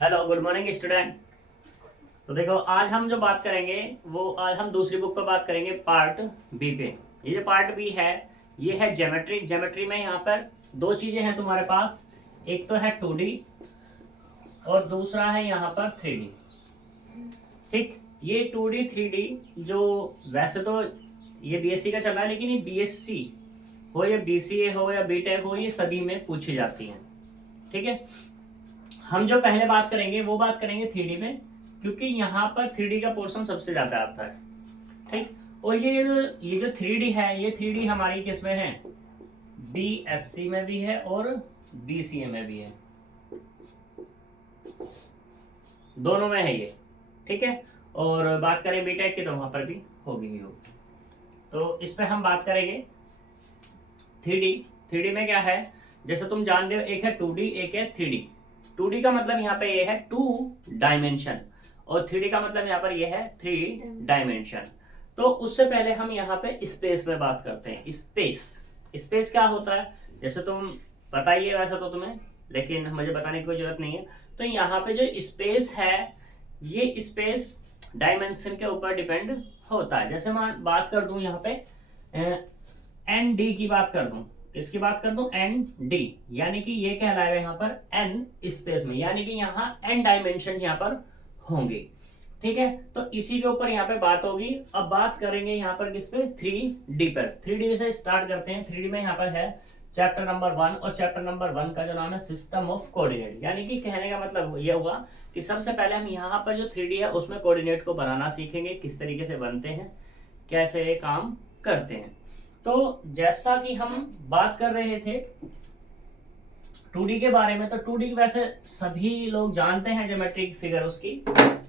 Hello, good morning student. तो देखो, आज हम जो बात करेंगे वो आज हम दूसरी बुक पर बात करेंगे, पार्ट बी पे। ये जो पार्ट बी है ये है ज्योमेट्री। ज्योमेट्री में यहाँ पर दो चीजें हैं तुम्हारे पास, एक तो है 2D और दूसरा है यहाँ पर 3D। ठीक, ये 2D 3D जो वैसे तो ये बीएससी का चल रहा है, लेकिन ये बीएससी हो या बीसीए हो या बीटेक हो, ये सभी में पूछी जाती हैं। ठीक है, हम जो पहले बात करेंगे वो बात करेंगे 3D में, क्योंकि यहाँ पर 3D का पोर्शन सबसे ज्यादा आता है। ठीक, और ये जो 3D है, ये 3D हमारी किस में है, बीएससी में भी है और बीसीए में भी है, दोनों में है ये। ठीक है, और बात करें बीटेक की तो वहां पर भी होगी ही होगी। तो इस पे हम बात करेंगे 3D। 3D में क्या है, जैसे तुम जान रहे हो, एक है 2D एक है 3D। 2D का मतलब यहाँ पे ये है 2 डायमेंशन और 3D का मतलब यहाँ पर ये है 3 डायमेंशन। तो उससे पहले हम यहाँ पे स्पेस में बात करते हैं। स्पेस, स्पेस क्या होता है, जैसे तुम बताइए वैसा तो तुम्हें, लेकिन मुझे बताने की कोई जरूरत नहीं है। तो यहाँ पे जो स्पेस है, ये स्पेस डायमेंशन के ऊपर डिपेंड होता है। जैसे मैं बात कर दूं यहाँ पे एन डी की बात कर दूं, इसकी बात कर दूं एन डी, यानी कि ये कहलाएगा यहाँ पर एन स्पेस में, यानी कि यहाँ एन डायमेंशन यहाँ पर होंगे। ठीक है, तो इसी के ऊपर यहाँ पे बात होगी। अब बात करेंगे यहाँ पर किस पे, 3D पर। 3D से स्टार्ट करते हैं। 3D में यहाँ पर है चैप्टर नंबर 1, और चैप्टर नंबर 1 का जो नाम है सिस्टम ऑफ कोऑर्डिनेट। यानी कि कहने का मतलब ये हुआ कि सबसे पहले हम यहाँ पर जो 3D है उसमें कोऑर्डिनेट को बनाना सीखेंगे, किस तरीके से बनते हैं, कैसे ये काम करते हैं। तो जैसा कि हम बात कर रहे थे 2D के बारे में, तो 2D वैसे सभी लोग जानते हैं ज्योमेट्रिक फिगर उसकी।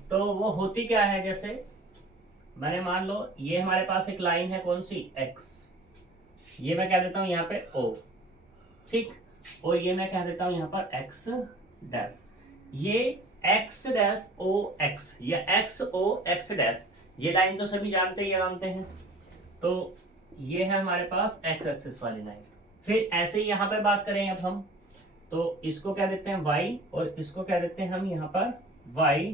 तो वो होती क्या है, जैसे मैंने मान लो ये हमारे पास एक लाइन है, कौन सी, x, ये मैं कह देता हूं यहाँ पे O। ठीक, और ये मैं कह देता हूं यहाँ पर x डैश। ये x डैश O x या x O x डैश, ये लाइन तो सभी जानते हैं। तो ये है हमारे पास x एक्सिस वाली लाइन। फिर ऐसे ही यहाँ पे बात करें अब हम, तो इसको क्या देते हैं y और इसको क्या देते हैं हम यहाँ पर y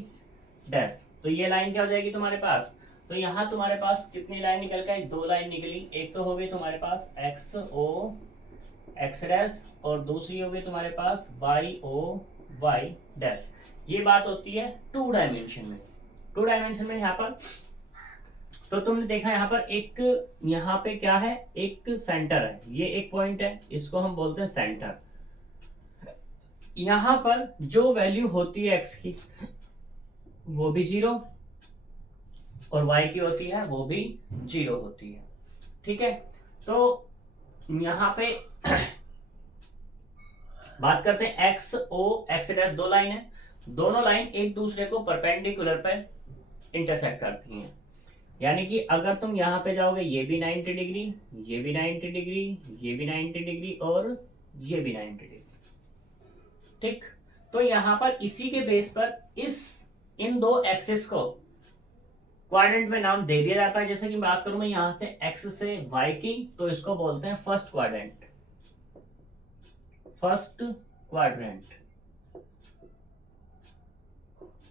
डैश। तो ये लाइन क्या हो जाएगी तुम्हारे पास, तो यहाँ तुम्हारे पास कितनी लाइन निकल गई, दो लाइन निकली। एक तो हो गई तुम्हारे पास एक्स ओ एक्स डैश और दूसरी हो गई तुम्हारे पास वाई ओ वाई डैश। ये बात होती है 2 डायमेंशन में। 2 डायमेंशन में यहाँ पर तो तुमने देखा यहाँ पर एक, यहाँ पे क्या है, एक सेंटर है, ये एक पॉइंट है, इसको हम बोलते हैं सेंटर। यहाँ पर जो वैल्यू होती है एक्स की वो भी 0 और y की होती है वो भी 0 होती है। ठीक है, तो यहाँ पे बात करते हैं x o x डैश, दो लाइन है, दोनों लाइन एक दूसरे को परपेंडिकुलर पर इंटरसेक्ट करती हैं। यानी कि अगर तुम यहाँ पे जाओगे, ये भी 90 डिग्री, ये भी 90 डिग्री, ये भी 90 डिग्री और ये भी 90 डिग्री। ठीक, तो यहाँ पर इसी के बेस पर इन दो एक्सिस को क्वाड्रेंट में नाम दे दिया जाता है। जैसे कि बात करूं मैं यहां से x से y की, तो इसको बोलते हैं फर्स्ट क्वाड्रेंट। First quadrant.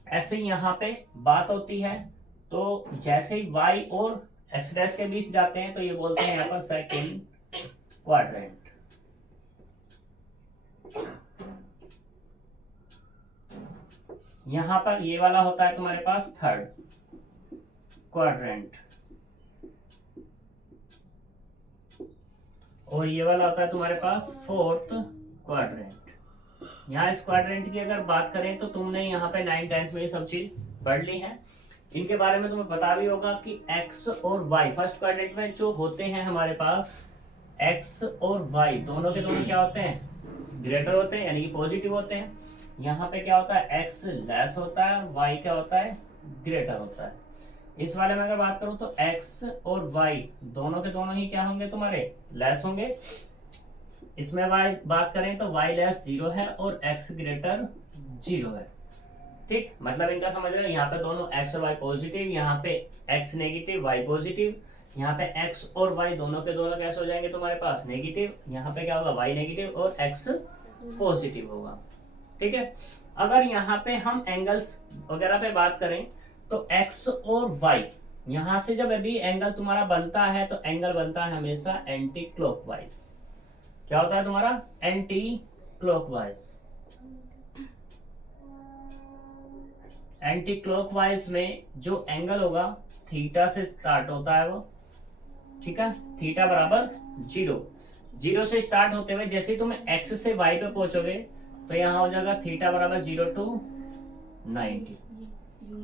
ऐसे ही यहां पे बात होती है, तो जैसे ही y और x डैश के बीच जाते हैं तो ये बोलते हैं यहां पर सेकंड क्वाड्रेंट। यहां पर ये वाला होता है तुम्हारे पास थर्ड क्वाड्रेंट, और ये वाला होता है तुम्हारे पास फोर्थ क्वाड्रेंट। यहाँ इस क्वाड्रेंट की अगर बात करें तो तुमने यहाँ पे 9th 10th में ये सब चीज पढ़ ली है। इनके बारे में तुम्हें पता भी होगा कि x और y फर्स्ट क्वाड्रेंट में जो होते हैं हमारे पास, x और y दोनों के दोनों क्या होते हैं, ग्रेटर होते हैं, यानी कि पॉजिटिव होते हैं। यहाँ पे क्या होता है, x लेस होता है, y क्या होता है, ग्रेटर होता है। इस वाले में अगर बात करूं तो x और y दोनों के दोनों ही क्या होंगे, तुम्हारे लेस होंगे। इसमें y बात करें तो y लेस 0 है और x ग्रेटर 0 है। ठीक, मतलब इनका समझ रहे हो, यहाँ पे दोनों x और y पॉजिटिव, यहाँ पे x नेगेटिव y पॉजिटिव, यहाँ पे x और y दोनों के दोनों कैसे हो जाएंगे तुम्हारे पास, नेगेटिव, यहाँ पे क्या होगा y नेगेटिव और x पॉजिटिव होगा। ठीक है। अगर यहाँ पे हम एंगल्स वगैरह पे बात करें तो एक्स और वाई, यहां से जब अभी एंगल तुम्हारा बनता है तो एंगल बनता है हमेशा एंटी क्लॉकवाइज। क्या होता है तुम्हारा? Anti clockwise. एंटी क्लॉकवाइज में जो एंगल होगा थीटा से स्टार्ट होता है वो, ठीक है। थीटा बराबर 0, 0 से स्टार्ट होते हुए जैसे ही तुम एक्स से वाई पे पहुंचोगे तो यहाँ हो जाएगा थीटा बराबर 0 to 90,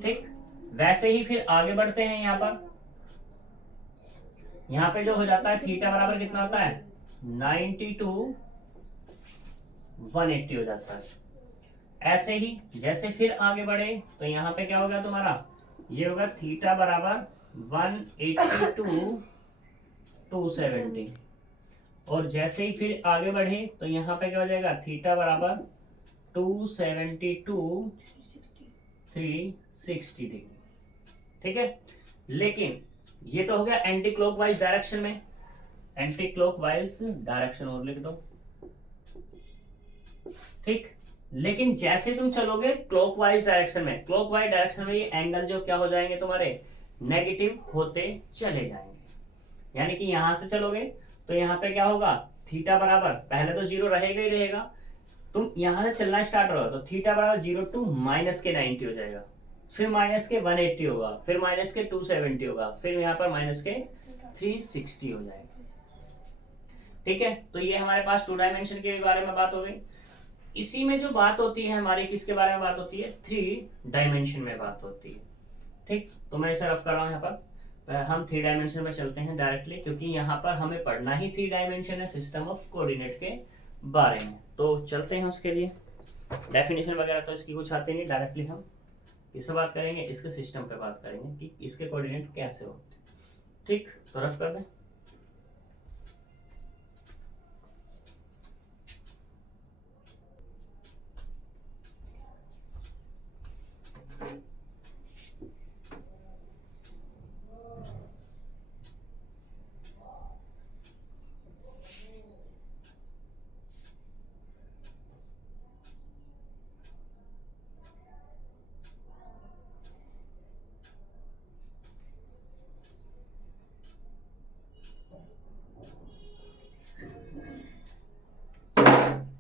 ठीक। वैसे ही फिर आगे बढ़ते हैं, यहाँ पे जो हो जाता है थीटा बराबर कितना होता है? 90 to 180 हो जाता है। ऐसे ही जैसे फिर आगे बढ़े तो यहाँ पे क्या होगा तुम्हारा? ये होगा थीटा बराबर 180 to 270। और जैसे ही फिर आगे बढ़े तो यहाँ पे क्या हो जाएगा? थीटा बराबर 270 to 360 डिग्री, ठीक है। लेकिन ये तो हो गया एंटी क्लॉकवाइज डायरेक्शन में, एंटी क्लॉकवाइज डायरेक्शन और लिख दो, ठीक। लेकिन जैसे तुम चलोगे क्लॉकवाइज डायरेक्शन में, क्लॉकवाइज डायरेक्शन में ये एंगल जो क्या हो जाएंगे तुम्हारे? नेगेटिव होते चले जाएंगे। यानी कि यहां से चलोगे तो यहाँ पे क्या होगा? थीटा बराबर पहले तो 0 रहेगा ही रहेगा, तुम यहां से चलना स्टार्ट हो तो थीटा बराबर 0 to माइनस के 90 हो जाएगा, फिर माइनस के 180 होगा, फिर माइनस के 270 होगा, फिर यहाँ पर माइनस के 360 हो जाएगा, ठीक है। तो ये हमारे पास 2 डायमेंशन के बारे में बात हो गई। इसी में जो बात होती है हमारी, किसके बारे में बात होती है? 3 डायमेंशन में बात होती है, ठीक। तो मैं इसे रफ कर रहा हूँ यहाँ पर, हम 3 डायमेंशन में चलते हैं डायरेक्टली, क्योंकि यहाँ पर हमें पढ़ना ही 3 डायमेंशन है सिस्टम ऑफ कोऑर्डिनेट के बारे में। तो चलते हैं उसके लिए। डेफिनेशन वगैरह तो इसकी कुछ आती नहीं, डायरेक्टली हम इस पर बात करेंगे, इसके सिस्टम पे बात करेंगे कि इसके कोऑर्डिनेट कैसे होते हैं, ठीक। तो रफ कर दें।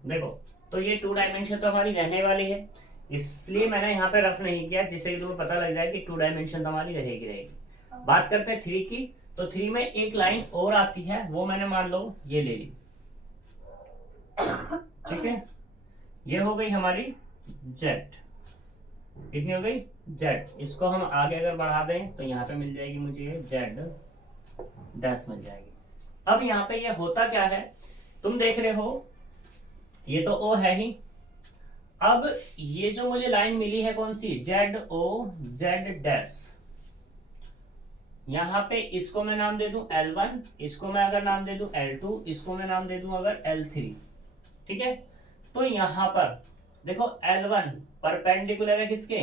देखो, तो ये 2 डायमेंशन तो हमारी रहने वाली है, इसलिए मैंने यहाँ पे रफ नहीं किया, जिससे कि तुम्हें पता लग जाए कि 2 डायमेंशन तो हमारी रहेगी। बात करते हैं 3 की, तो 3 में एक लाइन और आती है, वो मैंने मान लो ये ले ली, ठीक है। ये हो गई हमारी जेड, कितनी हो गई? जेड। इसको हम आगे अगर बढ़ा दें तो यहाँ पे मिल जाएगी मुझे ये जेड डैश मिल जाएगी। अब यहाँ पे ये होता क्या है, तुम देख रहे हो ये तो ओ है ही। अब ये जो मुझे लाइन मिली है कौन सी? Z o Z dash. यहां पे इसको मैं नाम दे दूं L1, इसको मैं अगर नाम दे दूं L2, इसको मैं नाम दे दूं अगर L3, ठीक है। तो यहां पर देखो L1 परपेंडिकुलर है किसके?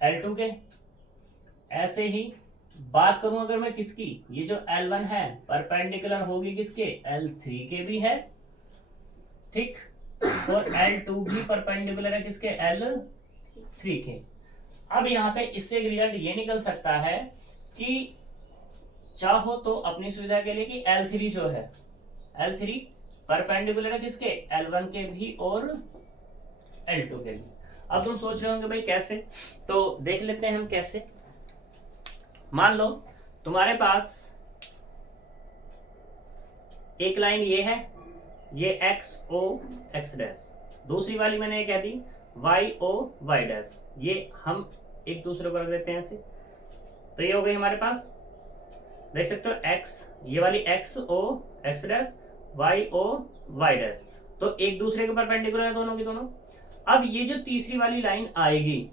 L2 के। ऐसे ही बात करूं अगर मैं किसकी, ये जो L1 है परपेंडिकुलर होगी किसके? L3 के भी है, ठीक। और L2 भी परपेंडिकुलर है किसके? L3 के। अब यहाँ पे इससे एक रिजल्ट ये निकल सकता है कि चाहो तो अपनी सुविधा के लिए कि L3 जो है, L3 परपेंडिकुलर है किसके? L1 के भी और L2 के भी। अब तुम सोच रहे होंगे भाई कैसे, तो देख लेते हैं हम कैसे। मान लो तुम्हारे पास एक लाइन ये है, ये एक्स ओ एक्स डैश, दूसरी वाली मैंने ये कह दी वाई ओ वाई डैश, ये हम एक दूसरे को रख देते हैं ऐसे। तो ये हो गई हमारे पास, देख सकते हो एक्स, ये वाली x o x dash, y o Y dash, तो एक दूसरे के परपेंडिकुलर है दोनों की दोनों। अब ये जो तीसरी वाली लाइन आएगी,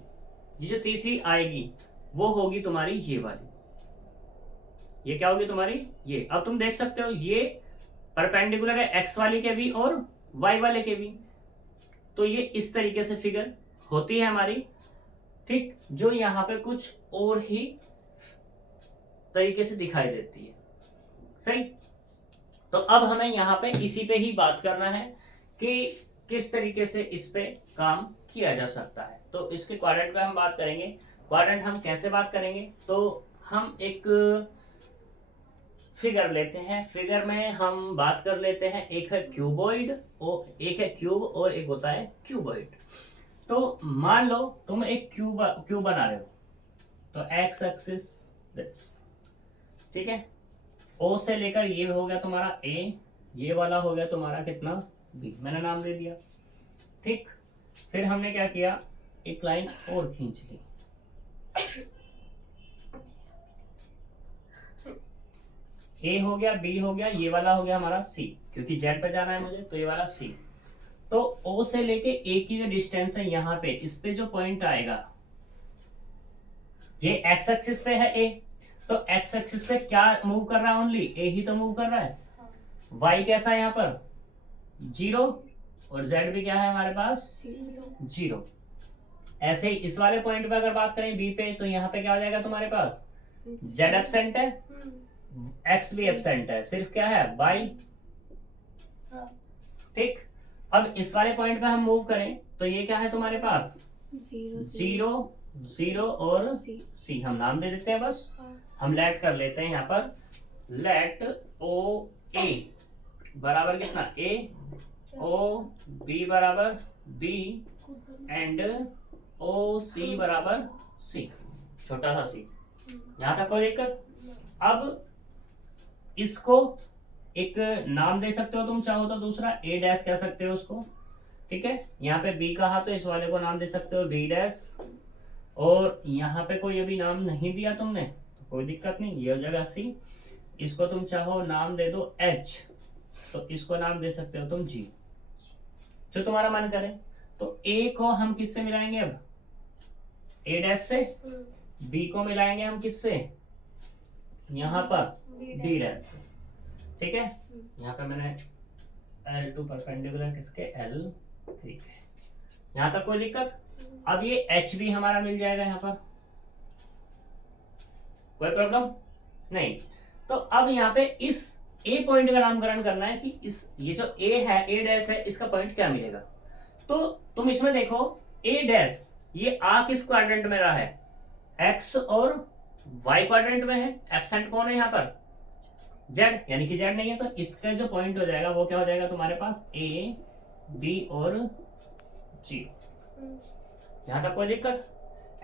ये जो तीसरी आएगी वो होगी तुम्हारी ये वाली, ये क्या होगी तुम्हारी? ये। अब तुम देख सकते हो ये परपेंडिकुलर है एक्स वाली के भी और वाई वाले के भी, तो ये इस तरीके से फिगर होती है हमारी, ठीक, जो यहाँ पे कुछ और ही तरीके से दिखाई देती है, सही। तो अब हमें यहाँ पे इसी पे ही बात करना है कि किस तरीके से इस पे काम किया जा सकता है। तो इसके क्वाड्रेंट पे हम बात करेंगे। क्वाड्रेंट हम कैसे बात करेंगे, तो हम एक फिगर लेते हैं। फिगर में हम बात कर लेते हैं, एक है क्यूबॉइड और एक है क्यूब और एक होता है क्यूबॉइड। तो मान लो तुम एक क्यूब बना रहे हो, तो एक्स एक्सिस दिस, ठीक है। ओ से लेकर ये हो गया तुम्हारा ए, ये वाला हो गया तुम्हारा कितना बी, मैंने नाम दे दिया, ठीक। फिर हमने क्या किया, एक लाइन और खींच ली, ए हो गया, बी हो गया, ये वाला हो गया हमारा सी, क्योंकि जेड पे जाना है मुझे, तो ये वाला सी। तो ओ से लेके ए की जो डिस्टेंस है यहाँ पे, इस पे जो पॉइंट आएगा, ये एक्स एक्सिस पे है ए, तो एक्स एक्सिस पे क्या मूव कर रहा है, ओनली ए ही तो मूव कर रहा है। वाई कैसा है यहाँ पर, 0, और जेड भी क्या है हमारे पास, 0। ऐसे ही इस वाले पॉइंट पे अगर बात करें बी पे, तो यहाँ पे क्या हो जाएगा तुम्हारे पास, जेड एब्सेंट है, एक्स भी एब्सेंट है, सिर्फ क्या है वाई, ठीक। अब इस वाले पॉइंट पे हम मूव करें तो ये क्या है तुम्हारे पास, 0 0 और सी, हम नाम दे देते हैं बस। हम लेट कर लेते हैं यहाँ पर, लेट ओ ए बराबर कितना, ए, ओ बी बराबर बी, एंड ओ सी बराबर सी, छोटा सा सी। यहाँ तक कोई दिक्कत। अब इसको एक नाम दे सकते हो तुम चाहो तो, दूसरा ए डैश कह सकते हो उसको, ठीक है। यहाँ पे बी कहा तो इस वाले को नाम दे सकते हो बी डैश, और यहाँ पे कोई अभी नाम नहीं दिया तुमने तो कोई दिक्कत नहीं, ये हो जाएगा सी। इसको तुम चाहो नाम दे दो एच, तो इसको नाम दे सकते हो तुम जी, जो तुम्हारा मन करे। तो ए को हम किससे मिलाएंगे, अब ए डैश से, बी को मिलाएंगे हम किससे, यहाँ पर डी डैश से, ठीक है। यहाँ पे मैंने L2 परपेंडिकुलर किसके, L3 के, यहाँ तक कोई दिक्कत। अब ये H भी हमारा मिल जाएगा यहाँ पर, कोई प्रॉब्लम नहीं। तो अब यहाँ पे इस A पॉइंट का नामकरण करना है कि इस ये जो A है, A डैश है, इसका पॉइंट क्या मिलेगा। तो तुम इसमें देखो, A डैश ये आ किस क्वाड्रेंट में रहा है, X और Y क्वाड्रेंट में है। एब्सेंट कौन है यहाँ पर, जेड, यानी कि जेड नहीं है, तो इसका जो पॉइंट हो जाएगा वो क्या हो जाएगा तुम्हारे पास, ए, बी और जी। यहां तक कोई दिक्कत।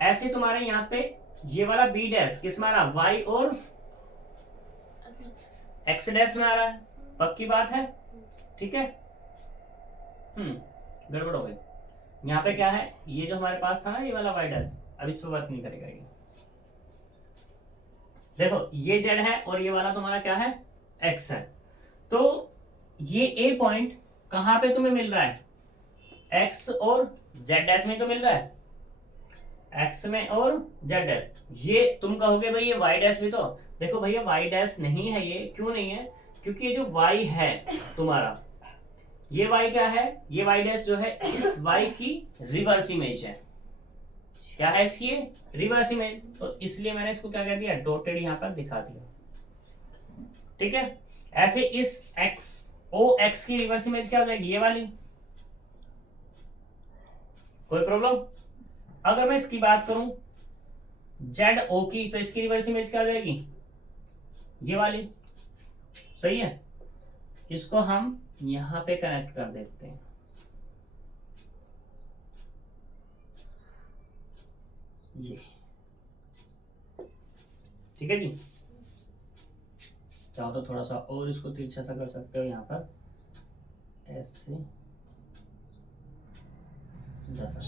ऐसे तुम्हारे यहाँ पे ये वाला बी डैश किस में आ रहा, वाई और एक्स डैश में आ रहा है, पक्की बात है, ठीक है। गड़बड़ हो गई। यहाँ पे क्या है, ये जो हमारे पास था ना ये वाला वाई डैश, अब इस पर वर्क नहीं करेगा ये। देखो ये जेड है और ये वाला तुम्हारा क्या है, एक्स है। तो ये ए पॉइंट कहां पे तुम्हें मिल रहा है, एक्स और जेड डैश में तो मिल रहा है, एक्स में और जेड डैश। ये तुम कहोगे भाई ये वाई डैश भी तो, देखो भैया वाई डैश नहीं है ये, क्यों नहीं है, क्योंकि ये जो वाई है तुम्हारा, ये वाई क्या है, ये वाई डैश जो है इस वाई की रिवर्स इमेज है। क्या है इसकी, रिवर्स इमेज, तो इसलिए मैंने इसको क्या कह दिया, डॉटेड यहां पर दिखा दिया, ठीक है। ऐसे इस एक्स ओ एक्स की रिवर्स इमेज क्या हो जाएगी, ये वाली, कोई प्रॉब्लम। अगर मैं इसकी बात करूं जेड ओ की, तो इसकी रिवर्स इमेज क्या हो जाएगी, ये वाली, सही है। इसको हम यहां पे कनेक्ट कर देते हैं, ये, ठीक है जी। चाहो तो थोड़ा सा और इसको तिरछा सा कर सकते हो, यहाँ पर ऐसे जैसा,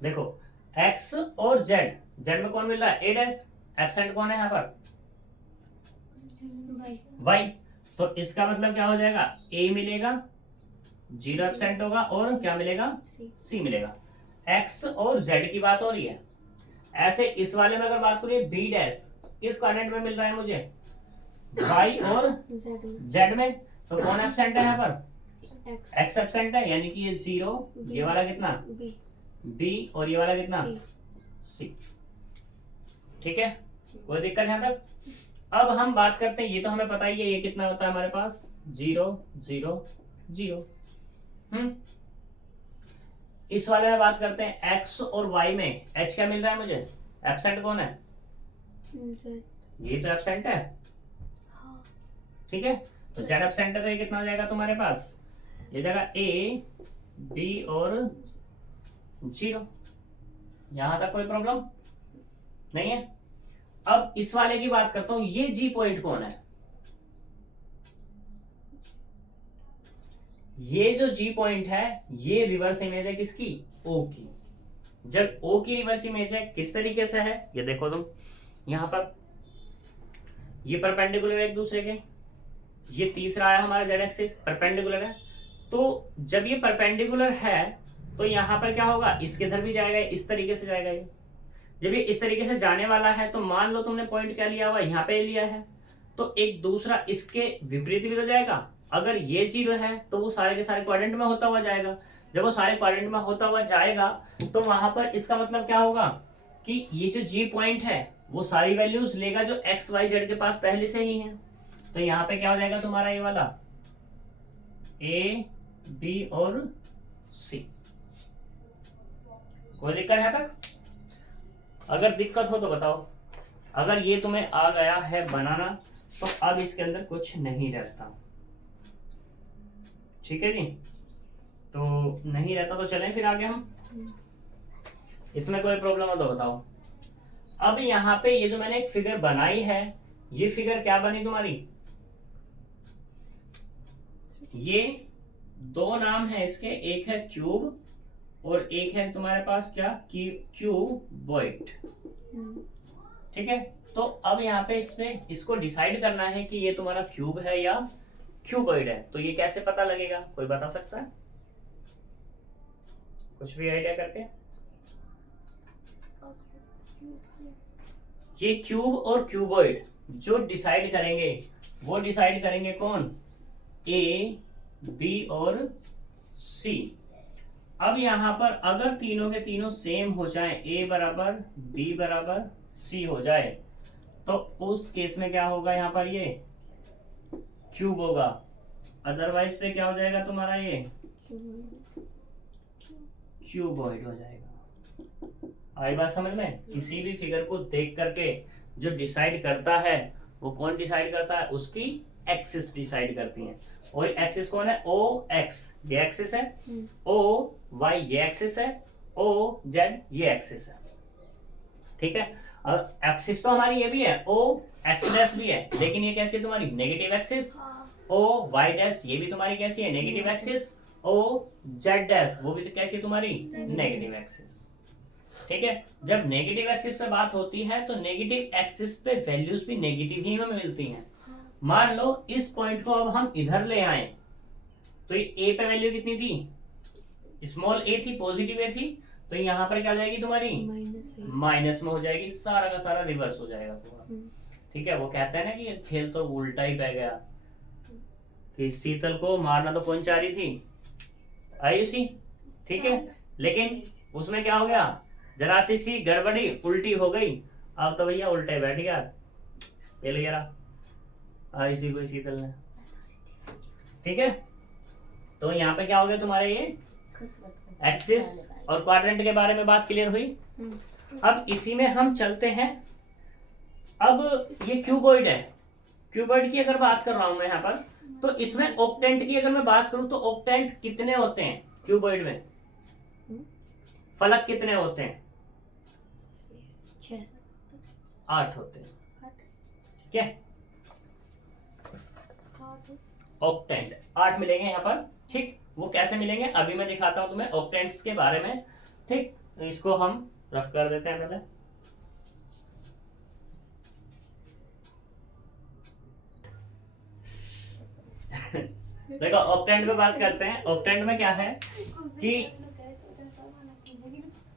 देखो x और z, z में कौन मिल रहा है, a डैश, एब्सेंट कौन है यहाँ पर, y। तो इसका मतलब क्या हो जाएगा, a मिलेगा, 0 एब्सेंट होगा, और क्या मिलेगा, c मिलेगा। x और z की बात हो रही है। ऐसे इस वाले में अगर बात करिए b डैश किस क्वाड्रेंट में मिल रहा है मुझे, y और z में, तो कौन एब्सेंट है यहाँ पर, x एब्सेंट है, यानी कि ये 0, ये वाला कितना b, और ये वाला कितना c, ठीक है, कोई दिक्कत यहाँ तक। अब हम बात करते हैं, ये तो हमें पता ही है ये कितना होता है हमारे पास 0 0 0। इस वाले में बात करते हैं x और y में h क्या मिल रहा है मुझे, एब्सेंट कौन है, ये तो एब्सेंट है, ठीक है। तो z एब्सेंट है तो ये कितना हो जाएगा तुम्हारे पास, ये जाएगा a b और 0। यहां तक कोई प्रॉब्लम नहीं है। अब इस वाले की बात करता हूं, ये g पॉइंट कौन है, ये जो G पॉइंट है ये रिवर्स इमेज है किसकी, O की। जब O की रिवर्स इमेज है किस तरीके से है, ये देखो तुम यहां पर, ये परपेंडिकुलर है एक दूसरे के, ये तीसरा है हमारा Z एक्सिस परपेंडिकुलर है। तो जब ये परपेंडिकुलर है तो यहां पर क्या होगा, इसके इधर भी जाएगा, इस तरीके से जाएगा ये। जब ये इस तरीके से जाने वाला है तो मान लो तुमने पॉइंट क्या लिया हुआ, यहाँ पे लिया है, तो एक दूसरा इसके विपरीत भी तो जाएगा। अगर ये 0 है तो वो सारे के सारे क्वाड्रेंट में होता हुआ जाएगा। जब वो सारे क्वाड्रेंट में होता हुआ जाएगा तो वहां पर इसका मतलब क्या होगा कि ये जो G पॉइंट है वो सारी वैल्यूज लेगा जो x y z के पास पहले से ही है। तो यहाँ पे क्या हो जाएगा तुम्हारा ये वाला A B और C। कोई दिक्कत है तक, अगर दिक्कत हो तो बताओ। अगर ये तुम्हें आ गया है बनाना तो अब इसके अंदर कुछ नहीं रहता, ठीक है जी। तो नहीं रहता तो चलें फिर आगे हम, इसमें कोई प्रॉब्लम हो तो बताओ। अब यहाँ पे ये जो मैंने एक फिगर बनाई है, ये फिगर क्या बनी तुम्हारी, ये दो नाम है इसके, एक है क्यूब और एक है तुम्हारे पास क्या, क्यूबॉइड, ठीक है। तो अब यहाँ पे इसमें इसको डिसाइड करना है कि ये तुम्हारा क्यूब है या क्यूबॉइड है। तो ये कैसे पता लगेगा, कोई बता सकता है, कुछ भी आइडिया करके। ये क्यूब और क्यूबॉइड जो डिसाइड करेंगे वो डिसाइड करेंगे कौन, ए बी और सी। अब यहां पर अगर तीनों के तीनों सेम हो जाए, ए बराबर बी बराबर सी हो जाए, तो उस केस में क्या होगा, यहाँ पर ये क्यूब होगा, अदरवाइज पे क्या हो जाएगा तुम्हारा, ये क्यूबॉइड हो जाएगा। आई बात समझ में। किसी भी फिगर को देख करके जो डिसाइड करता है वो कौन डिसाइड करता है, उसकी एक्सिस डिसाइड करती है। और एक्सिस कौन है, ओ एक्स ये एक्सिस है, ओ वाई ये एक्सिस है, ओ जेड ये एक्सिस है, ठीक है। अब एक्सिस तो हमारी ये भी है, ओ एक्स डैश भी है, लेकिन ये कैसी है तुम्हारी, negative axis. O Y dash ये भी तुम्हारी कैसी है, negative axis. O Z dash वो भी तो कैसी है तुम्हारी, नेगेटिव एक्सिस, ठीक है। जब नेगेटिव एक्सिस पे बात होती है तो नेगेटिव एक्सिस पे वैल्यूज भी नेगेटिव ही में मिलती हैं। मान लो इस पॉइंट को अब हम इधर ले आए, तो ये ए पे वैल्यू कितनी थी, स्मॉल ए थी, पॉजिटिव ए थी, तो यहाँ पर क्या हो जाएगी तुम्हारी, माइनस में हो जाएगी, सारा का सारा रिवर्स हो जाएगा पूरा, ठीक है। वो कहते हैं ना कि खेल तो उल्टा ही पै गया, कि शीतल को मारना तो कौन चाह रही थी, आयुषी, ठीक है, लेकिन उसमें क्या हो गया, जरा सी गड़बड़ी उल्टी हो गई, अब तो भैया उल्टे बैठ गया, पेल गया आयुषी को शीतल ने, ठीक है। तो यहाँ पे क्या हो गया तुम्हारे, ये एक्सिस और क्वाड्रेंट के बारे में बात क्लियर हुई। अब इसी में हम चलते हैं, अब ये क्यूबॉइड है, क्यूबॉइड की अगर बात कर रहा हूं मैं यहाँ पर, तो इसमें ऑक्टेंट की अगर मैं बात करूं तो ऑक्टेंट कितने होते हैं क्यूबॉइड में, फलक कितने होते हैं, 8 होते हैं, ठीक है। ऑक्टेंट 8 मिलेंगे यहाँ पर, ठीक। वो कैसे मिलेंगे अभी मैं दिखाता हूं तुम्हें ऑक्टेंट्स के बारे में, ठीक। तो इसको हम रफ कर देते हैं पहले। देखो ऑक्टेंट पे बात करते हैं। ऑक्टेंट में क्या है कि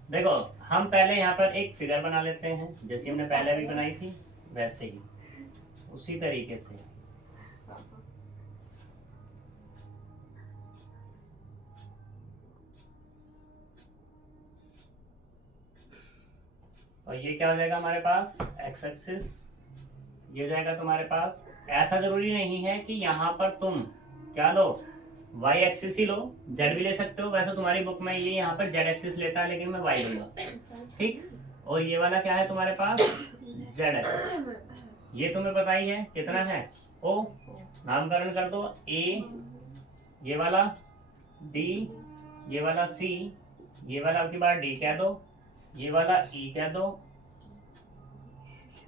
देखो हम पहले यहाँ पर एक फिगर बना लेते हैं, जैसी हमने पहले भी बनाई थी वैसे ही, उसी तरीके से। और ये क्या हो जाएगा हमारे पास, एक्स एक्सिस, ये हो जाएगा तुम्हारे पास। ऐसा जरूरी नहीं है कि यहाँ पर तुम क्या लो, वाई एक्सिस ही लो, जेड भी ले सकते हो, वैसे तुम्हारी बुक में ये यहाँ पर जेड एक्सिस लेता है लेकिन मैं वाई लूंगा, ठीक। और ये वाला क्या है तुम्हारे पास, जेड एक्सिस, ये तुम्हें पता ही है कितना है, ओ, नामकरण कर दो, ए ये वाला, डी ये वाला, सी ये वाला, आपकी बार डी कह दो, ये वाला ई कह दो,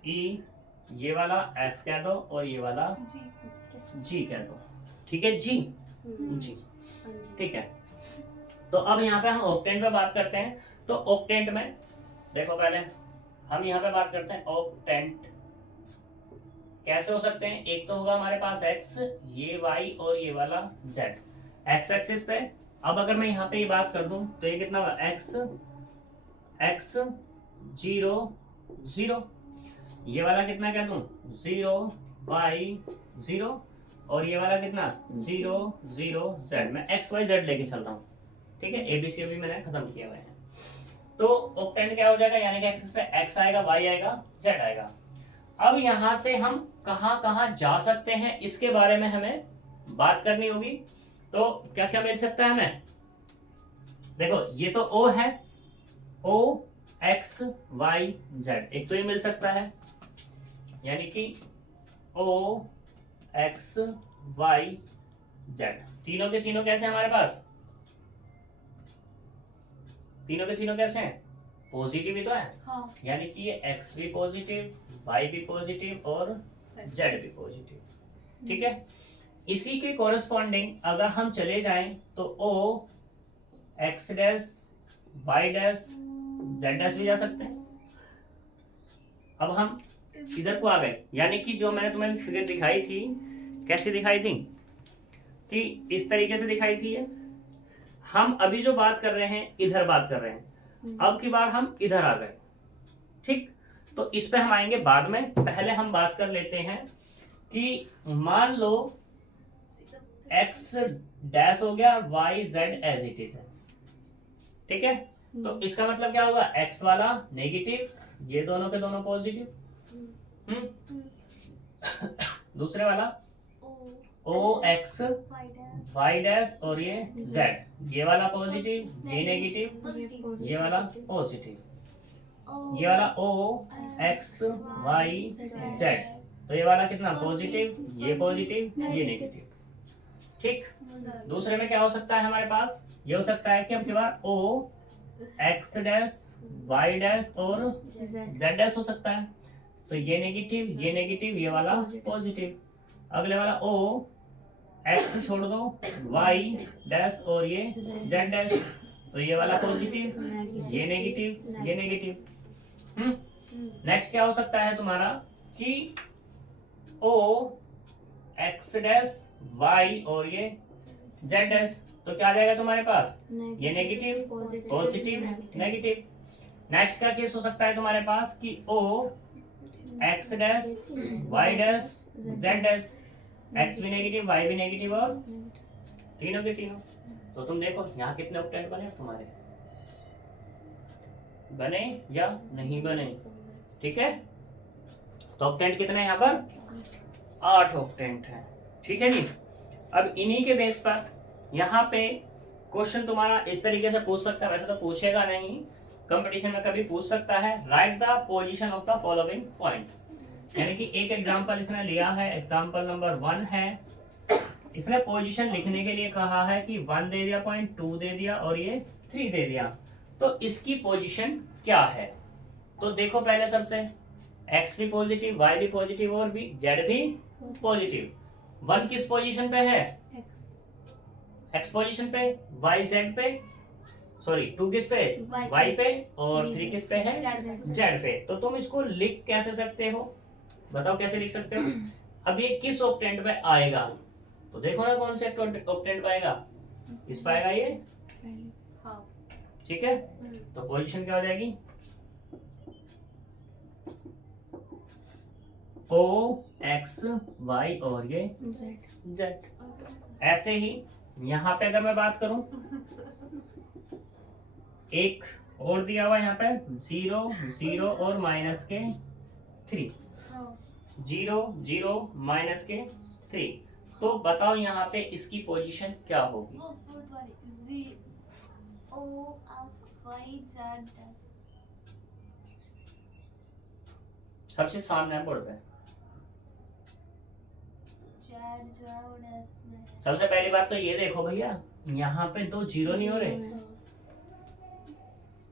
ई ये वाला एफ कह दो, और ये वाला जी कह दो, ठीक है जी, जी, ठीक है। तो अब यहाँ पे हम ऑक्टेंट पे बात करते हैं। तो ऑक्टेंट में देखो, पहले हम यहाँ पे बात करते हैं ऑक्टेंट कैसे हो सकते हैं। एक तो होगा हमारे पास x, ये y और ये वाला z, x एक्सिस पे। अब अगर मैं यहाँ पे ये बात कर दूं तो ये कितना होगा, x 0 0, ये वाला कितना कह दूं 0 y 0, और ये वाला कितना 0 0 z। मैं x y z लेके चल रहा हूँ, ठीक है। एबीसी भी मैंने खत्म किए हुए हैं। तो ऑक्टेंट क्या हो जाएगा, यानी कि एक्सिस पे x आएगा, y आएगा, z आएगा। अब यहां से हम कहां कहां जा सकते हैं इसके बारे में हमें बात करनी होगी। तो क्या क्या मिल सकता है हमें, देखो ये तो O है, O x y z, एक तो ये मिल सकता है, यानी कि O x y z। तीनों के तीनों कैसे हैं हमारे पास, तीनों के तीनों कैसे हैं, पॉजिटिव ही तो है, हाँ। यानी कि ये x भी पॉजिटिव, y भी पॉजिटिव और z भी पॉजिटिव, ठीक है। इसी के कोरस्पॉन्डिंग अगर हम चले जाएं तो O x dash y dash z dash भी जा सकते हैं। अब हम इधर को आ गए, यानी कि जो मैंने तुम्हें फिगर दिखाई थी, कैसी दिखाई थी कि इस तरीके से दिखाई थी ये। हम अभी जो बात कर रहे हैं इधर बात कर रहे हैं, अब की बार हम इधर आ गए, ठीक। तो इस पे हम आएंगे बाद में, पहले हम बात कर लेते हैं कि मान लो x डैश हो गया, y z as it is है, ठीक है। तो इसका मतलब क्या होगा, x वाला नेगेटिव, ये दोनों के दोनों पॉजिटिव, दूसरे वाला o x y डैश और ये z, ये वाला पॉजिटिव, ये नेगेटिव, ये वाला पॉजिटिव, ये वाला o x y z, तो ये वाला कितना पॉजिटिव, ये पॉजिटिव, ये नेगेटिव, ठीक। दूसरे में क्या हो सकता है हमारे पास, ये हो सकता है कि अब की बार o x dash y dash और z डैश हो सकता है, तो ये नेगेटिव, ये वाला पॉजिटिव। अगले वाला o x छोड़ दो, y डैश और ये z डैश, तो ये वाला पॉजिटिव, ये नेगेटिव, ये नेगेटिव। नेक्स्ट क्या हो सकता है तुम्हारा कि o x डैश y और ये z डैश, तो क्या आ जाएगा तुम्हारे पास, ये नेगेटिव, पॉजिटिव, नेगेटिव। नेक्स्ट का केस हो सकता है तुम्हारे पास कि o x dash y dash z dash, x भी नेगेटिव, y भी नेगेटिव और तीनों के तीनों। तो तुम देखो यहाँ कितने ऑक्टेंट बने तुम्हारे, बने या नहीं बने, ठीक है। तो ऑक्टेंट कितने यहाँ पर, 8 ऑक्टेंट है, ठीक है जी। अब इन्हीं के बेस पर यहाँ पे क्वेश्चन तुम्हारा इस तरीके से पूछ सकता है, वैसे तो पूछेगा नहीं, कंपटीशन में कभी पूछ सकता है, right the position of the following point. यानी कि एक एग्जांपल इसने लिया है, एग्जांपल नंबर 1 है, इसने पोजीशन लिखने के लिए कहा है कि 1 दे दिया पॉइंट, 2 दे दिया और ये 3 दे दिया, तो इसकी पोजीशन क्या है। तो देखो पहले सबसे, x भी पॉजिटिव, y भी पॉजिटिव और भी z भी पॉजिटिव। 1 किस पोजीशन पे है, x पोजीशन पे, y z पे, सॉरी 2 किस पे, y पे, और 3 किस पे है, z पे। तो तुम इसको लिख कैसे सकते हो, बताओ कैसे लिख सकते हो। अब ये किस ऑक्टेंट पे आएगा, तो देखो ना कौन से ऑक्टेंट पे आएगा, किस पे आएगा ये, ठीक है। तो पोजीशन क्या हो जाएगी, O x y और ये z। ऐसे ही यहाँ पे अगर मैं बात करूं, एक और दिया हुआ यहाँ पे 0 0 और माइनस के 3, 0 0 माइनस के 3। तो बताओ यहाँ पे इसकी पोजीशन क्या होगी? वो फोर्थ वाली O X Y Z सबसे सामने है बोर्ड पे। Z जो है वो डैश में। सबसे पहली बात तो ये देखो भैया, यहाँ पे दो जीरो नहीं हो रहे,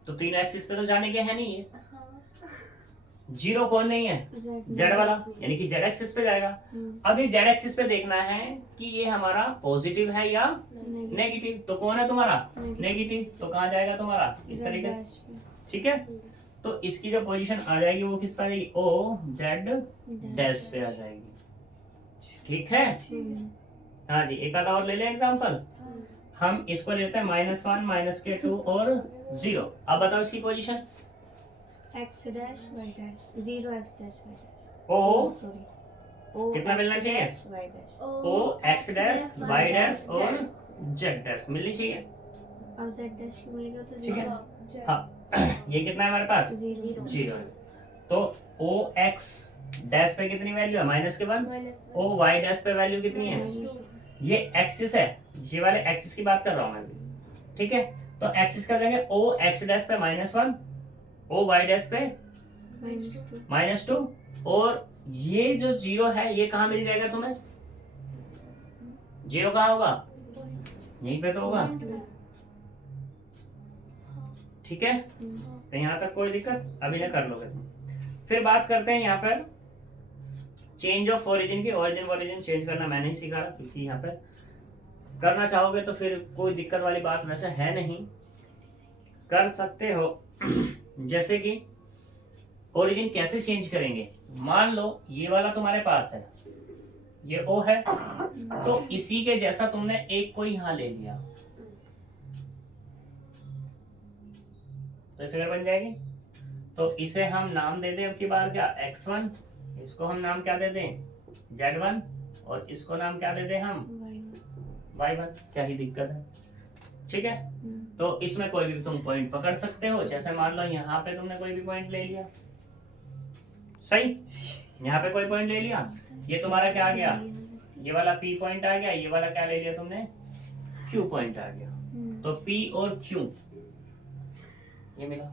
तो तीन एक्सिस पे तो जाने के है नहीं ये। जीरो कौन नहीं है? जेड वाला, यानी कि जेड एक्सिस पे जाएगा। अब ये जेड एक्सिस पे देखना है कि ये हमारा पॉजिटिव है या नेगेटिव। तो कौन है तुम्हारा? नेगेटिव। तो कहाँ जाएगा तुम्हारा? इस तरीके, ठीक है। तो इसकी जो पोजीशन आ जाएगी वो किस पे आ जाएगी? ओ जेड डैश पे आ जाएगी, ठीक है। हाँ जी, एक आधा और ले लें एग्जाम्पल। हम इसको लेते हैं -1 -2 और 0। अब बताओ इसकी position. x dash y dash 0 x dash y dash O sorry o कितना मिलना चाहिए? y dash O x dash Y dash और जेड डैश मिलनी चाहिए, अब z डैश की मिलेगा तो ठीक है। 0 हाँ ये कितना है हमारे पास? 0 0 है। तो ओ एक्स डैश पे कितनी वैल्यू है? -1। ओ वाई डैश पे वैल्यू कितनी है? ये एक्सिस है, ये वाले एक्सिस की बात कर रहा हूँ मैं, ठीक है। तो एक्सिस का देंगे ओ एक्स डैश पे -1, ओ वाई डैश पे -2, और ये जो 0 है ये कहाँ मिल जाएगा तुम्हें? 0 कहाँ होगा? यहीं पे तो होगा, ठीक है। तो यहाँ तक कोई दिक्कत अभी ना कर लोगे तुम। फिर बात करते हैं यहाँ पर चेंज ऑफ ओरिजिन की। ओरिजिन चेंज करना मैं नहीं सिखा रहा, क्योंकि यहाँ पे करना चाहोगे तो फिर कोई दिक्कत वाली बात वैसे है नहीं, कर सकते हो। जैसे कि ओरिजिन कैसे चेंज करेंगे? मान लो ये वाला तुम्हारे पास है, ये O है, तो इसी के जैसा तुमने एक को यहाँ ले लिया तो फिगर बन जाएगी। तो इसे हम नाम दे दें अब की बार क्या? x1। इसको हम नाम क्या दे दें? z1। और इसको नाम क्या दे दें हम? y1। क्या ही दिक्कत है, ठीक है। तो इसमें कोई भी तुम पॉइंट पकड़ सकते हो। जैसे मान लो यहाँ पे तुमने कोई भी पॉइंट ले लिया, सही, यहाँ पे कोई पॉइंट ले लिया, ये तुम्हारा क्या आ गया? ये वाला P पॉइंट आ गया। ये वाला क्या ले लिया तुमने? Q पॉइंट आ गया। तो P और Q ये मिला,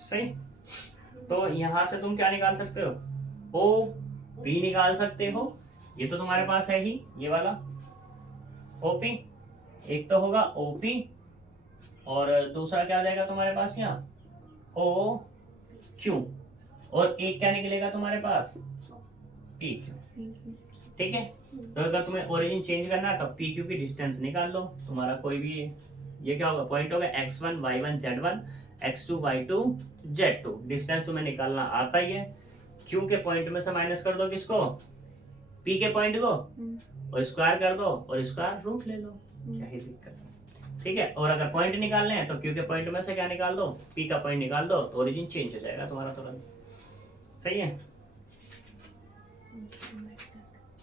सही। तो यहाँ से तुम क्या निकाल सकते हो? O P निकाल सकते हो। ये तो तुम्हारे पास है ही, ये वाला OP, एक तो होगा OP, और दूसरा क्या आ जाएगा तुम्हारे पास यहाँ? OQ, और एक क्या निकलेगा तुम्हारे पास? PQ, ठीक है। तो अगर तुम्हें ओरिजिन चेंज करना है तो PQ की डिस्टेंस निकाल लो। तुम्हारा कोई भी ये क्या होगा? पॉइंट होगा x1 y1 z1 x2 y2 z2। Distance तुम्हें निकालना आता ही है। Q के पॉइंट में से माइनस कर दो किसको? P के पॉइंट को, और स्क्वायर कर दो और स्क्वायर रूट ले लो, क्या ही दिक्कत है, ठीक है। और अगर पॉइंट निकालने हैं तो Q के पॉइंट में से क्या निकाल दो? P का पॉइंट निकाल दो, तो ओरिजिन चेंज हो जाएगा तुम्हारा तुरंत, सही है।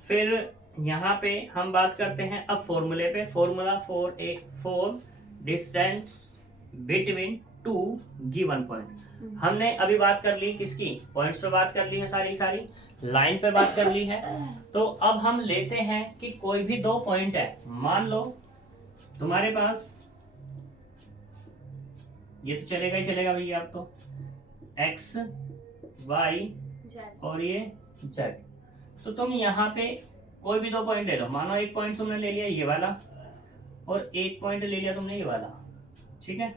फिर यहाँ पे हम बात करते हैं अब फॉर्मूले पे। Formula for distance between two given point. हमने अभी बात कर ली किसकी? पॉइंट्स पे बात कर ली है, सारी लाइन पे बात कर ली है। तो अब हम लेते हैं कि कोई भी दो पॉइंट है। मान लो तुम्हारे पास, ये तो चलेगा ही चलेगा भैया, अब तो x y और ये z। तो तुम यहाँ पे कोई भी दो पॉइंट ले लो। मानो एक पॉइंट तुमने ले लिया ये वाला, और एक पॉइंट ले लिया तुमने ये वाला, ठीक है।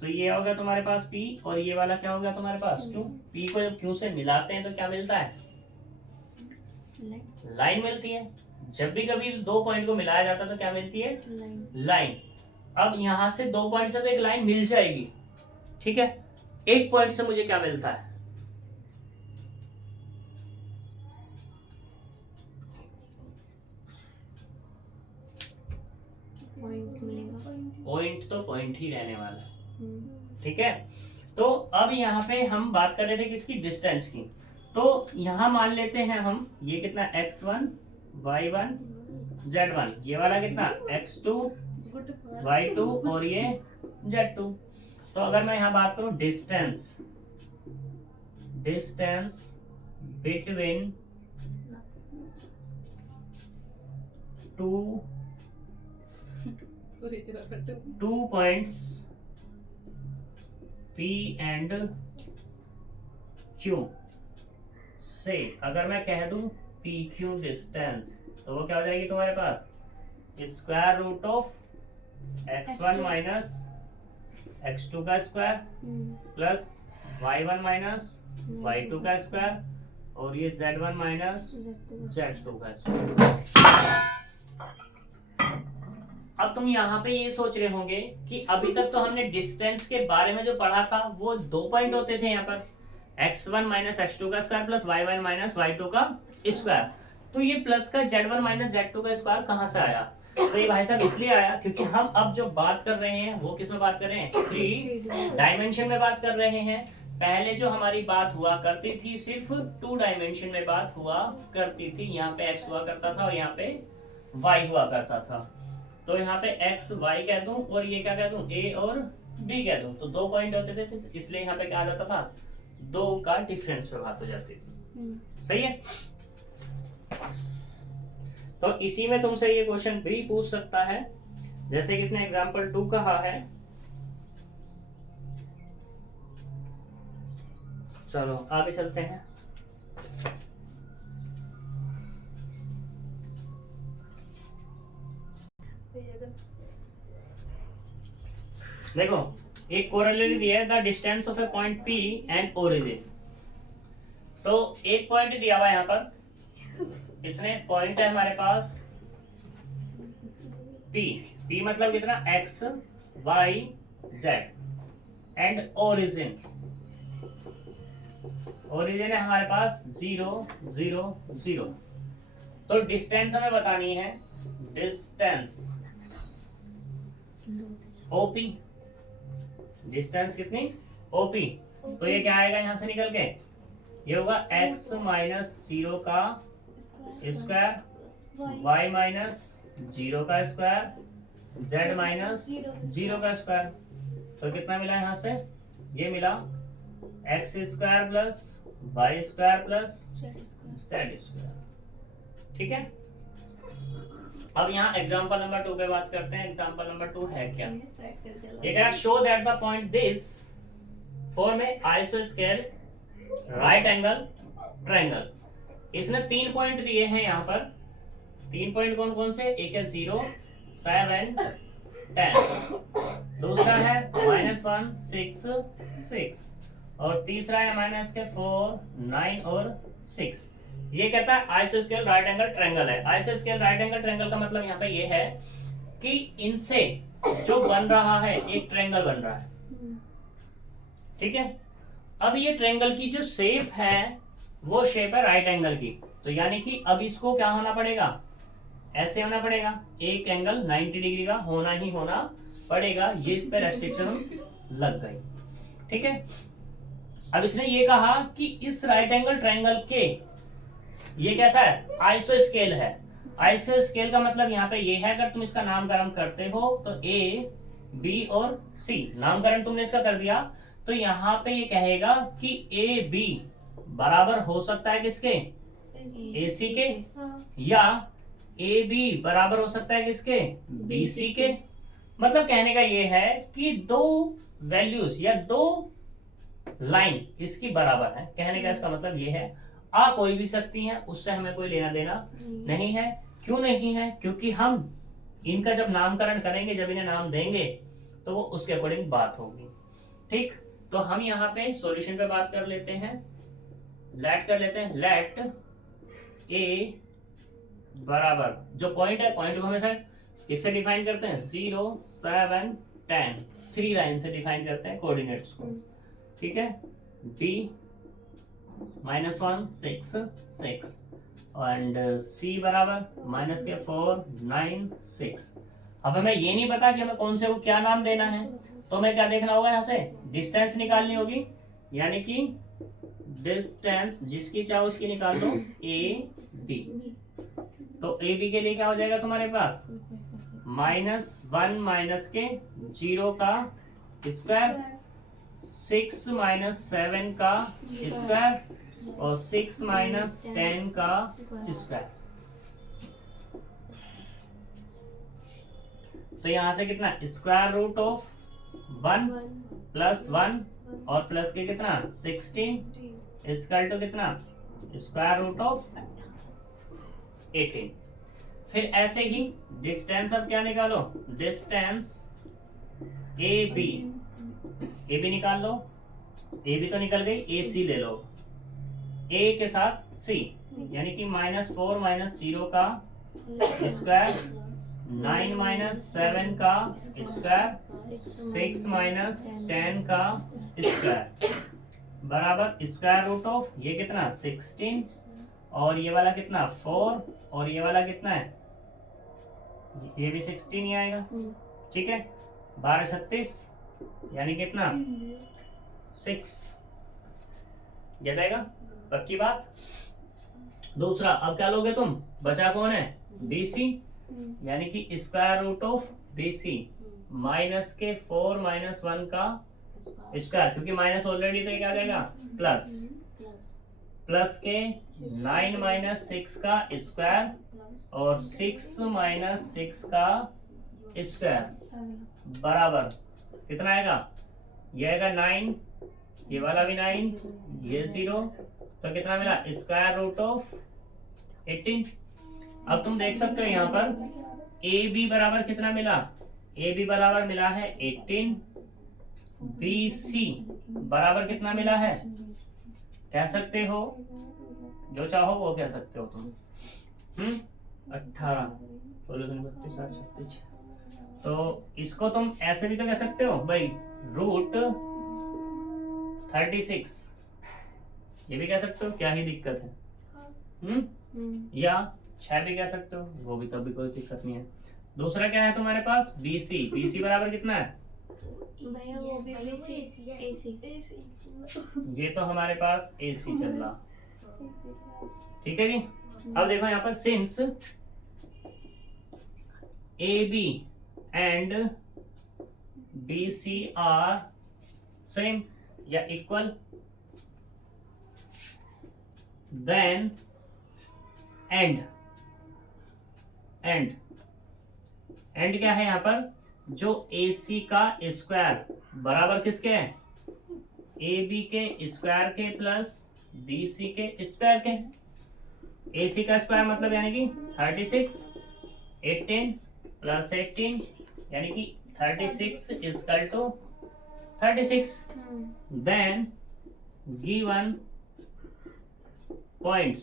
तो ये हो गया तुम्हारे पास P, और ये वाला क्या हो गया तुम्हारे पास Q। P को जब Q से मिलाते हैं तो क्या मिलता है? लाइन मिलती है। जब भी कभी दो पॉइंट को मिलाया जाता है तो क्या मिलती है? लाइन। अब यहाँ से दो पॉइंट से तो एक लाइन मिल जाएगी, ठीक है। एक पॉइंट से मुझे क्या मिलता है? पॉइंट तो पॉइंट ही रहने वाला है, ठीक है। तो अब यहाँ पे हम बात कर रहे थे किसकी? डिस्टेंस की। तो यहाँ मान लेते हैं हम, ये कितना? x1 y1 z1, ये वाला कितना? x2 y2 और ये z2। तो अगर मैं यहाँ बात करूं distance between two points P and Q से अगर मैं कह दूं PQ डिस्टेंस, तो वो क्या हो जाएगी तुम्हारे पास? Square root of x1 minus x2 का square plus y1 minus y2 का स्क्वायर और ये z1 माइनस z2 का स्क्वायर। अब तुम यहाँ पे ये सोच रहे होंगे कि अभी तक तो हमने डिस्टेंस के बारे में जो पढ़ा था वो 2 पॉइंट होते थे यहाँ पर, x1 माइनस x2 का square plus y1 minus y2 का स्क्वायर। तो ये प्लस का z1 माइनस z2 का स्क्वायर कहाँ से आया? तो ये भाई साहब इसलिए आया क्योंकि हम अब जो बात कर रहे हैं वो किस में बात कर रहे हैं? 3 डायमेंशन में बात कर रहे हैं। पहले जो हमारी बात हुआ करती थी सिर्फ 2 डायमेंशन में बात हुआ करती थी। यहाँ पे x हुआ करता था और यहाँ पे y हुआ करता था। तो यहाँ पे x y कह दूं और ये क्या कह दूं? a और b कह दूं। तो 2 पॉइंट होते थे, इसलिए यहाँ पे क्या आ जाता था? 2 का डिफरेंस पे बात हो जाती थी। सही है। तो इसी में तुमसे ये क्वेश्चन भी पूछ सकता है, जैसे कि इसने एग्जांपल 2 कहा है। चलो आगे चलते हैं। देखो एक कोरोलरी दिया है, the distance of A point P and origin. तो एक पॉइंट दिया हुआ है यहाँ पर, इसने पॉइंट है हमारे पास P मतलब कितना? x y z and origin है हमारे पास 0 0 0। तो डिस्टेंस हमें बतानी है, डिस्टेंस OP, डिस्टेंस कितनी? OP। तो ये क्या आएगा यहाँ से निकल के? ये होगा x माइनस 0 का स्क्वायर, y माइनस 0 का स्क्वायर, z माइनस 0 का स्क्वायर। तो कितना मिला यहाँ से? ये मिला x square plus y square plus z square. ठीक है। अब यहाँ एग्जांपल नंबर 2 पे बात करते हैं। एग्जांपल नंबर 2 है क्या? ये कह रहा show that the point this form a आइसोस्केल राइट एंगल ट्रायंगल। इसने 3 पॉइंट दिए हैं यहाँ पर। 3 पॉइंट कौन कौन से? एक है 0 7 10, दूसरा है -1 6 6 और तीसरा है माइनस के 4 9 और 6। ये कहता है आइसोस्केल राइट एंगल ट्रायंगल है। आइसोस्केल राइट एंगल ट्रायंगल का मतलब यहाँ पे ये है कि इनसे जो बन रहा है एक ट्रायंगल बन रहा है। ठीक है। अब ये ट्रायंगल की जो शेप है वो शेप है राइट एंगल की। तो यानी कि अब इसको क्या होना पड़ेगा? ऐसे होना पड़ेगा, एक एंगल 90 डिग्री का होना ही होना पड़ेगा। ये इस पे रेस्ट्रिक्शन लग गई। ठीक है। अब इसने ये कहा कि इस राइट एंगल ट्रायंगल के ये कैसा है? आइसोस्केल है। आइसोस्केल का मतलब यहाँ पे ये है, अगर तुम इसका नामकरण करते हो तो A, B और C नामकरण तुमने इसका कर दिया, तो यहाँ पे ये कहेगा कि AB बराबर हो सकता है किसके? AC के, या AB बराबर हो सकता है किसके? BC के। मतलब कहने का ये है कि 2 वैल्यूज या 2 लाइन इसकी बराबर है। कहने का इसका मतलब ये है आ कोई भी सकती है, उससे हमें कोई लेना देना नहीं है। क्यों नहीं है? क्योंकि हम इनका जब नामकरण करेंगे, जब इन्हें नाम देंगे, तो वो उसके अकॉर्डिंग बात होगी। ठीक। तो हम यहाँ पे सॉल्यूशन पे बात कर लेते हैं। लेट कर लेते हैं, लेट ए बराबर जो पॉइंट है, पॉइंट को हमेशा किससे डिफाइन करते हैं? 0 7 10 3 लाइन से डिफाइन करते हैं कोऑर्डिनेट्स को। ठीक है। B -1 6 6 एंड C बराबर माइनस के 4 9 6। अब हमें ये नहीं पता कि हमें कौन से को क्या नाम देना है, तो हमें क्या देखना होगा? यहाँ से डिस्टेंस निकालनी होगी, यानी कि डिस्टेंस जिसकी चाहो उसकी निकाल लो। AB, तो AB के लिए क्या हो जाएगा तुम्हारे पास? -1 माइनस के 0 का स्क्वायर, 6 - 7 का स्क्वायर और 6 - 10 का स्क्वायर। तो यहाँ से कितना स्क्वायर रूट ऑफ 1 प्लस 1 और प्लस के कितना 16 इक्वल टू कितना स्क्वायर रूट ऑफ 18। फिर ऐसे ही डिस्टेंस अब क्या निकालो, डिस्टेंस ए बी निकाल लो। ए बी तो निकल गई, ए सी ले लो, ए के साथ सी, यानी कि -4 - 0 का स्क्वायर, 9 - 7 का स्क्वायर, 6 - 10 का स्क्वायर बराबर स्क्वायर रूट ऑफ ये कितना 16 और ये वाला कितना 4 और ये वाला कितना है, ये भी 16 ही आएगा। ठीक है, 12 - 36 यानी कितना 6 ये जाएगा, पक्की बात। दूसरा अब क्या लोगे तुम, बचा कौन है BC, यानी कि square root of BC minus के 4 - 1 का स्क्वायर, क्योंकि माइनस ऑलरेडी तो क्या जाएगा प्लस, प्लस के 9 - 6 का स्क्वायर और 6 - 6 का स्क्वायर बराबर कितना आएगा, ये आएगा 9, ये वाला भी 9, ये 0, तो कितना मिला स्क्वायर रूट ऑफ 18। अब तुम देख सकते हो यहाँ पर ए बी बराबर कितना मिला, ए बी बराबर मिला है 18, बी सी बराबर कितना मिला है, कह सकते हो जो चाहो वो कह सकते हो तुम 18, 16 32 36। तो इसको तुम ऐसे भी तो कह सकते हो भाई रूट 36, ये भी कह सकते हो, क्या ही दिक्कत है। या 6 भी कह सकते हो, वो भी तब भी कोई दिक्कत नहीं है। दूसरा क्या है तुम्हारे पास BC, BC बराबर कितना है, भैया वो भी AC ये तो हमारे पास AC चल रहा। ठीक है जी। अब देखो यहाँ पर since AB and BC are same या इक्वल, देन एंड क्या है यहाँ पर, जो AC का स्क्वायर बराबर किसके है, AB के स्क्वायर के प्लस BC के स्क्वायर के। AC का स्क्वायर मतलब यानी कि 36, 18 प्लस 18 यानी कि 36 equal to 36। Then given points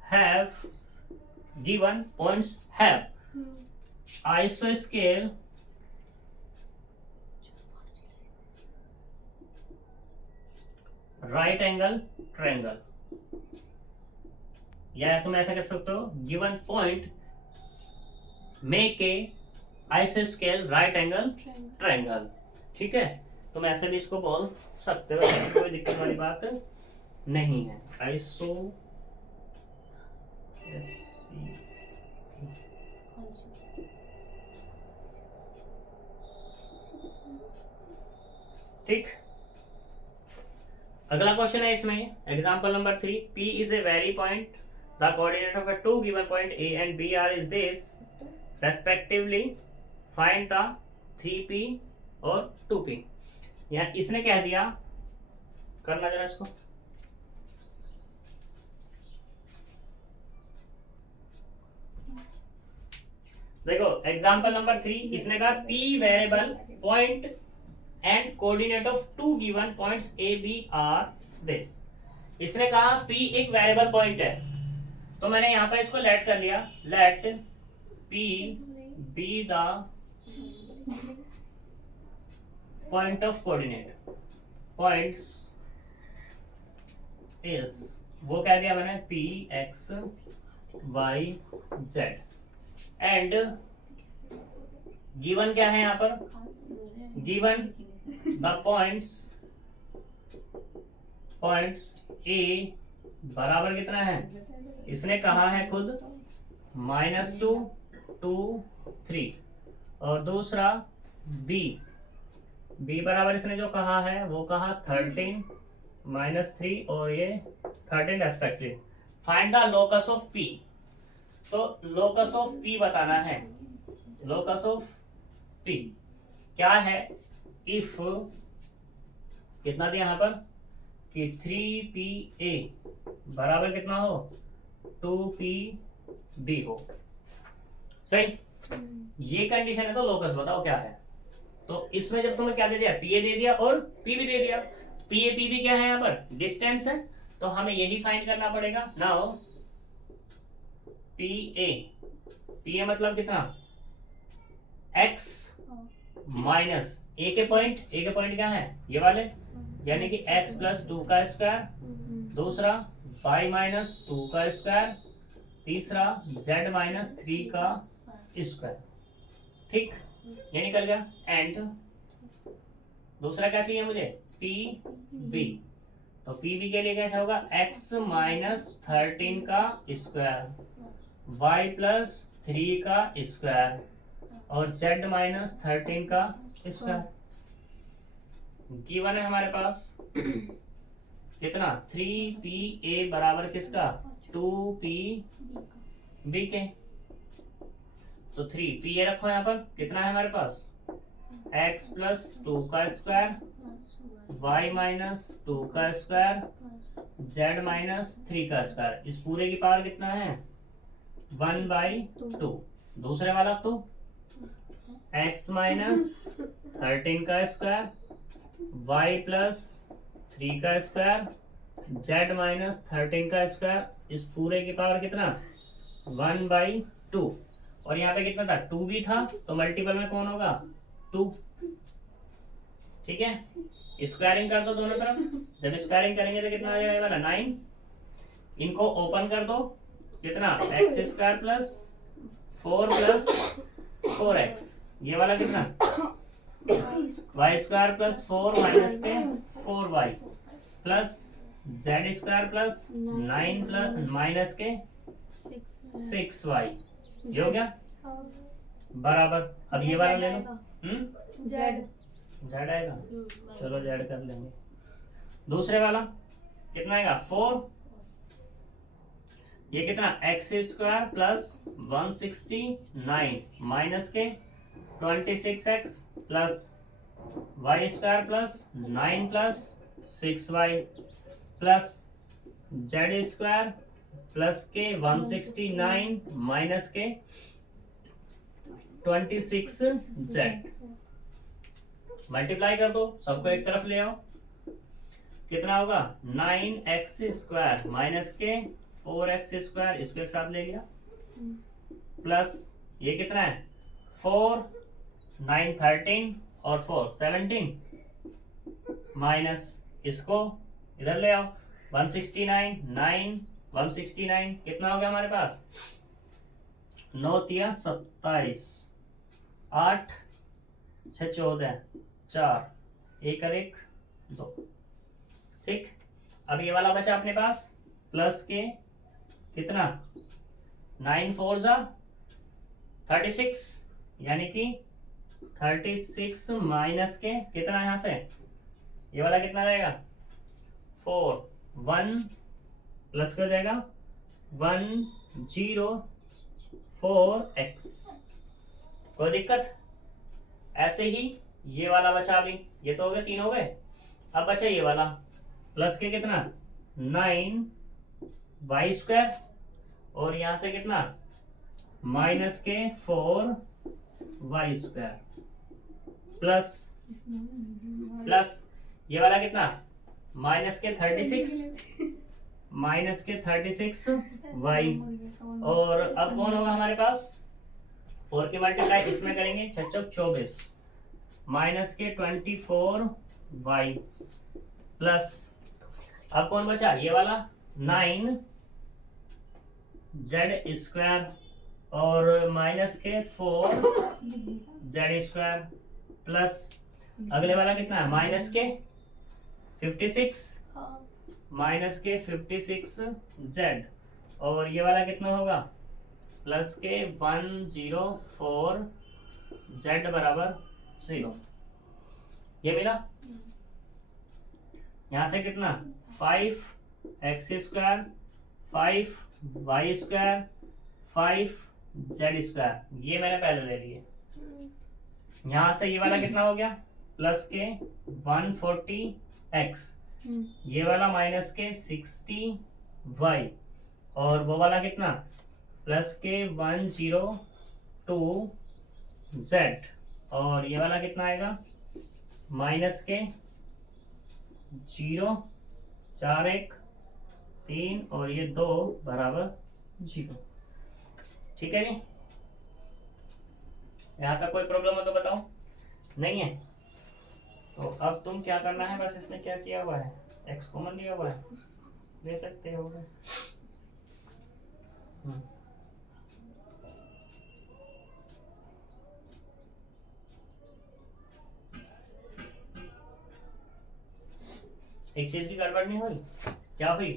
have isoscale right angle triangle, या तुम ऐसा कर सकते हो गिवन पॉइंट मेक ए आइसोस्केल राइट एंगल ट्रायंगल। ठीक है, तुम ऐसे भी इसको बोल सकते हो, ऐसी कोई दिक्कत वाली बात नहीं है। आइसो ठीक। अगला क्वेश्चन है इसमें example number 3, P is a vary point, the coordinate of a two given point A and B are is this respectively, find the 3P और 2P। यहाँ इसने क्या दिया, करना जरा इसको, देखो एग्जांपल नंबर 3 इसने कहा P variable point and coordinate of two given points A B are this। इसने कहा P एक वेरिएबल पॉइंट है, तो मैंने यहाँ पर इसको लेट कर लिया, late P be the point of coordinate points is, वो कह दिया मैंने P X Y Z and given क्या है यहाँ पर, गिवन द पॉइंट्स A बराबर कितना है, इसने कहा है खुद -2 2 3 और दूसरा B बराबर इसने जो कहा है वो कहा 13 -3 और ये 13 respective. Find the locus of P। तो लोकस ऑफ P बताना है। लोकस ऑफ P क्या है? इफ कितना दिया यहाँ पर कि 3PA बराबर कितना हो 2PB हो। सही, ये कंडीशन है। तो लोकस बताओ क्या है। तो इसमें जब तुम्हें क्या दे दिया, PA दे दिया और P भी दे दिया। PA PB क्या है यहाँ पर, डिस्टेंस है, तो हमें यही फाइंड करना पड़ेगा। नाउ PA मतलब कितना, x माइनस ए के पॉइंट क्या है, ये वाले, यानी कि x प्लस 2 का स्क्वायर, दूसरा y माइनस 2 का स्क्वायर, तीसरा z माइनस 3 का स्क्वायर। ठीक, ये निकल गया। एंड दूसरा क्या चाहिए मुझे, PB। तो PB के लिए कैसा होगा, x माइनस 13 का स्क्वायर, y प्लस 3 का स्क्वायर और z माइनस 13 का स्क्वायर। गिवन है हमारे पास कितना, 3PA बराबर किसका, 2PB के। तो 3PA रखो यहाँ पर, कितना है हमारे पास, x प्लस 2 का स्क्वायर, y माइनस 2 का स्क्वायर, z माइनस 3 का स्क्वायर। इस पूरे की पावर कितना है, 1/2। दूसरे वाला तो x माइनस 13 का स्क्वायर, y प्लस 3 का स्क्वायर, z माइनस 13 का स्क्वायर। इस पूरे की पावर कितना, 1/2। और यहाँ पे कितना था, 2 भी था, तो मल्टीपल में कौन होगा, 2। ठीक है, स्क्वायरिंग कर दो दोनों तरफ। जब स्क्वायरिंग करेंगे तो कितना आ जाएगा, ये वाला 9। इनको ओपन कर दो, कितना, x square plus 4 plus 4x। ये वाला कितना, y स्क्वायर प्लस 4 माइनस के 4y plus z square plus 9 plus minus के 6y। ये हो गया बराबर। अब ये वाला ले लो, z आएगा, चलो z कर लेंगे। दूसरे वाला कितना आएगा, 4। ये कितना, x स्क्वायर प्लस 169 माइनस के 26x plus y square plus 9 plus 6y plus z square plus के 169 माइनस के 26z। मल्टीप्लाई कर दो, सबको एक तरफ ले आओ। कितना होगा, 9x स्क्वायर माइनस के 4x स्क्वायर, इसको एक साथ ले लिया, प्लस ये कितना है, 4 9 13 और 4 17 माइनस इसको इधर ले आओ, 169 9 169 कितना हो गया हमारे पास, 9 तिया 27, 8 6 14 4 1 और 1 2। ठीक, अब ये वाला बचा अपने पास, प्लस के कितना, 9 4 जा 36, यानी कि 36 माइनस के कितना, यहां से ये वाला कितना रहेगा, 4 1 प्लस कर जाएगा 104x। कोई दिक्कत। ऐसे ही ये वाला बचा, अभी ये तो हो गए, 3 हो गए। अब बचा ये वाला, प्लस के कितना 9y स्क्वायर और यहां से कितना माइनस के 4y स्क्वायर प्लस प्लस ये वाला कितना माइनस के 36y। और अब कौन होगा हमारे पास, 4 की मल्टीप्लाई इसमें करेंगे, 6 चौक 24 माइनस के 24y प्लस अब कौन बचा, ये वाला 9z स्क्वायर और माइनस के 4z स्क्वायर प्लस अगले वाला कितना है, माइनस के 56 माइनस के 56z और ये वाला कितना होगा, प्लस के 104z बराबर 0। ये मिला। यहाँ से कितना 5 X square 5 Y square 5 Z square, ये मैंने पहले ले लिए। यहाँ से ये वाला कितना हो गया, प्लस के 140 एक्स, ये वाला माइनस के 60 वाई, और वो वाला कितना प्लस के 102 जेड, और ये वाला कितना आएगा माइनस के 0 4 1 3 और ये 2 बराबर 0। ठीक है जी, यहाँ तक कोई प्रॉब्लम हो तो बताओ, नहीं है तो अब तुम क्या करना है, बस इसने क्या किया हुआ है, एक्स कॉमन दिया हुआ है, ले सकते हो। एक चीज की गड़बड़ नहीं हुई, क्या हुई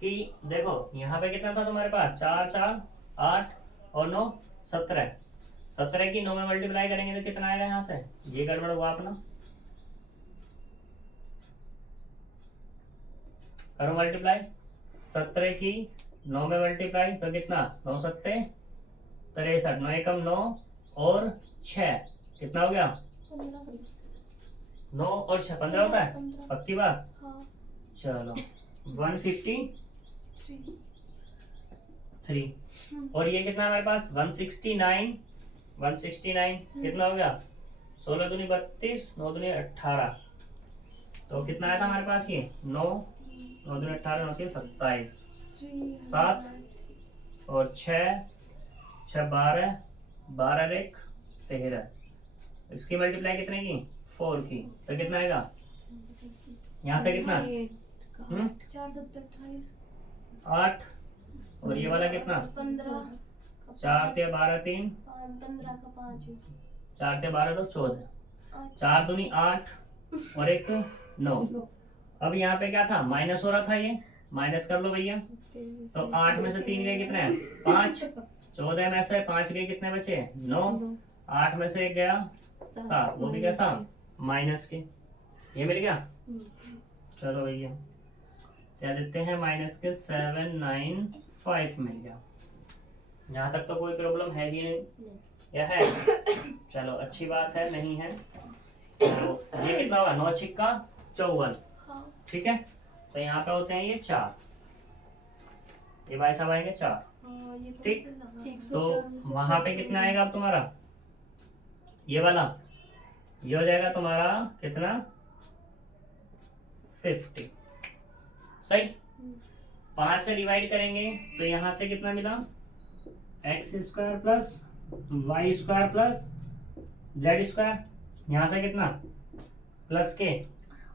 कि देखो यहाँ पे कितना था तुम्हारे पास, 4 4 8 और 9 17, 17 की 9 में मल्टीप्लाई करेंगे तो कितना आएगा यहाँ से, ये गड़बड़ हुआ अपना। करो मल्टीप्लाई, 17 की 9 में मल्टीप्लाई तो कितना, 9 सत्ते 63, 9 एकम 9 और 6 कितना हो गया, 9 और 6 15 होता है, पक्की बात। चलो 153 और ये कितना हमारे पास 169 कितना हो गया, 16 दूनी 32 9 दूनी 18, तो कितना आया था हमारे पास ये 9 9 दूनी 18 9 के 27, 7 और 6 6 12 12 1 13, इसकी मल्टीप्लाई कितने की 4 की, तो कितना आएगा यहाँ से कितना 8 और ये वाला कितना 15 4 ते 12 3 15 का 5 4 ते 12 तो 14, 4 दूनी 8 और एक 9। अब यहाँ पे क्या था, माइनस हो रहा था, ये माइनस कर लो भैया, तो 8 में से 3 गए कितने 5, 14 में से 5 गए कितने बचे 9, 8 में से 1 गया 7, वो भी कैसा माइनस के, ये मिल गया। चलो भैया क्या देते हैं, माइनस के 795 मिल गया। यहाँ तक तो कोई प्रॉब्लम है ही नहीं, या है, चलो अच्छी बात है, नहीं है तो ये कितना होगा 9 छिक्का 54, ठीक है, तो यहाँ पे होते हैं ये 4, ये भाई साहब आएंगे 4, ठीक, तो वहां पे कितना आएगा अब तुम्हारा, ये वाला ये हो जाएगा तुम्हारा कितना 50, सही। 5 से डिवाइड करेंगे तो यहाँ से कितना मिला, X square plus Y square plus Z square, यहाँ से कितना प्लस के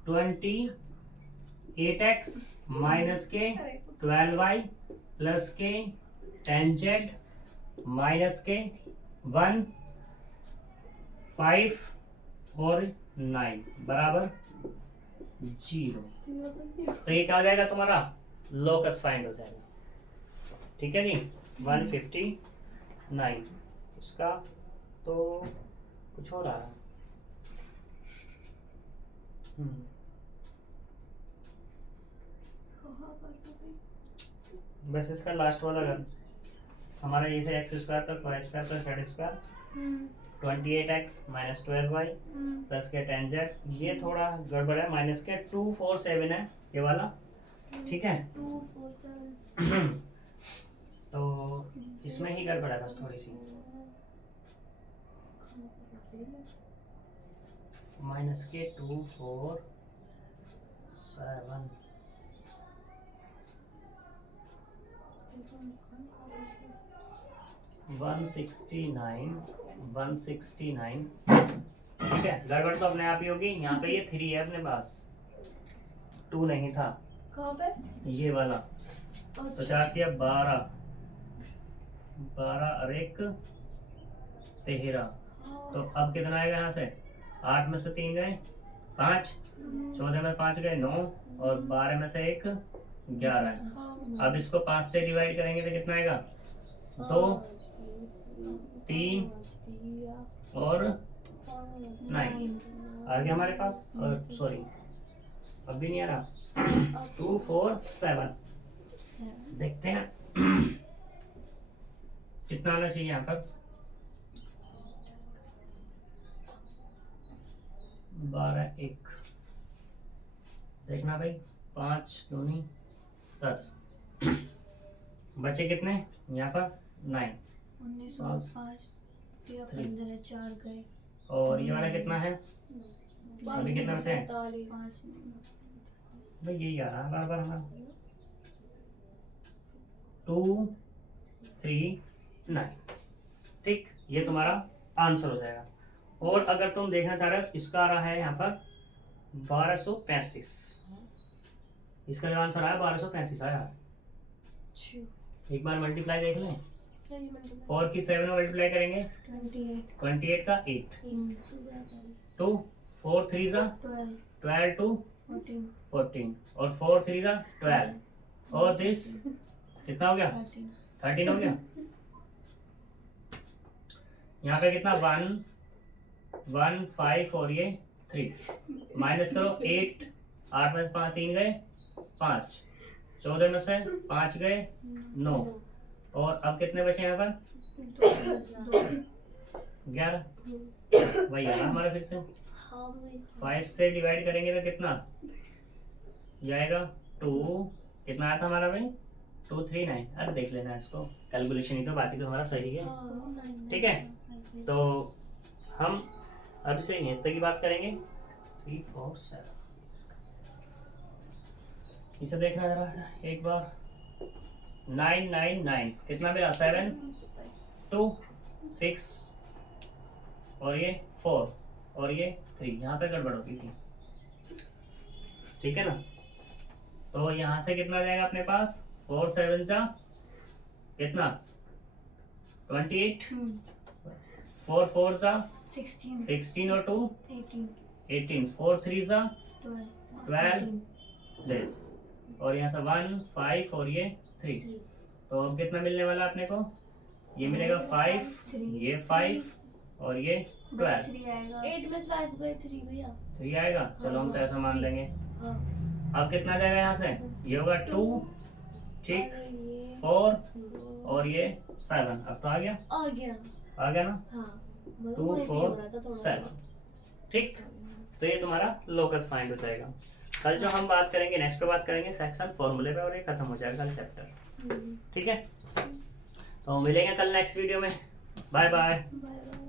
28x माइनस के 12y प्लस के 10z माइनस के 1 5 और 9 बराबर 0, तो ये क्या हो जाएगा तुम्हारा लोकस फाइंड हो जाएगा, ठीक है जी 159, इसका तो कुछ हो रहा है, बस इसका लास्ट वाला हमारा ये से X square plus Y square plus Z square 28x minus 12y plus के 10z, ये थोड़ा गड़बड़ है, माइनस के 247 है ये वाला, ठीक है 247 तो इसमें ही गड़बड़ है बस थोड़ी सी, माइनस के 247 169 ठीक है, गड़बड़ तो अपने आप ही होगी, यहाँ पे ये 3 है अपने पास, 2 नहीं था, कहाँ पे ये वाला, तो 4 किया 12 और 1 13, तो अब कितना आएगा यहाँ से, 8 में से 3 गए 5, 14 में 5 गए 9 और 12 में से 1 11, अब इसको 5 से डिवाइड करेंगे तो कितना आएगा 2 3 और 9 आ गया हमारे पास, और सॉरी अब भी नहीं आ रहा, 2 4 7 7 देखते हैं कितना आना चाहिए यहाँ पर। 12 1 देखना भाई, 5 दूनी 10 बचे कितने यहाँ पर 9 19 पाँच, 5 या 3 15 4 गए और ये वाला कितना है, अभी कितना बचे हैं? 5 भाई यही आ रहा है बार बार हमारा 2 3 9। ठीक, ये तुम्हारा आंसर हो जाएगा। और अगर तुम देखना चाह रहे हो, इसका आ रहा है यहाँ पर 1235। इसका जो आंसर आया 1235 आया। एक बार मल्टीप्लाई देख लें। 4 की 7 में मल्टीप्लाई करेंगे 28 28 का 8 2 4 3 जा 12 12 2 14 14 और 4 3 जा 12 और दिस कितना हो गया 13 13 हो गया। यहाँ पे कितना 1 1 5 और ये 3 माइनस करो 8 8 में 5 3 गए 5 14 में से 5 गए 9 और अब कितने बचे यहाँ पर 11 वही आ रहा हमारा फिर से 5 से डिवाइड करेंगे तो कितना जाएगा 2 कितना आया था हमारा भाई 2 3 9। अरे देख लेना इसको, कैलकुलेशन ही तो, बाकी तो हमारा सही है। ठीक है, तो हम अभी से यहाँ तक की बात करेंगे 3 4 7 इसे देखना जरा एक बार 9 9 9 कितना मिला 7 2 6 और ये 4 और ये 3 यहाँ पे गड़बड़ होगी थी। ठीक है ना, तो यहाँ से कितना जाएगा अपने पास 4 7 जा कितना 28 4 4 जा 16 16 और 2 18 18 4 3 जा 12 दिस और यहाँ से 1 5 और ये 3। तो अब कितना मिलने वाला अपने को, ये मिलेगा 5 ये 5 और ये 12 3 आएगा 8 में 5 गए 3 भैया 3 आएगा। चलो हम तो ऐसा मान लेंगे। हाँ अब कितना जाएगा यहाँ से, ये होगा 2 ठीक 4 और ये 7। अब तो आ गया आ गया ना हाँ 2 4 7। ठीक, तो ये तुम्हारा लोकस फाइंड हो जाएगा। कल जो हम बात करेंगे नेक्स्ट पे बात करेंगे सेक्शन फॉर्मूले पे और ये खत्म हो जाएगा कल चैप्टर। ठीक है, तो मिलेंगे कल नेक्स्ट वीडियो में। Bye bye. Bye bye.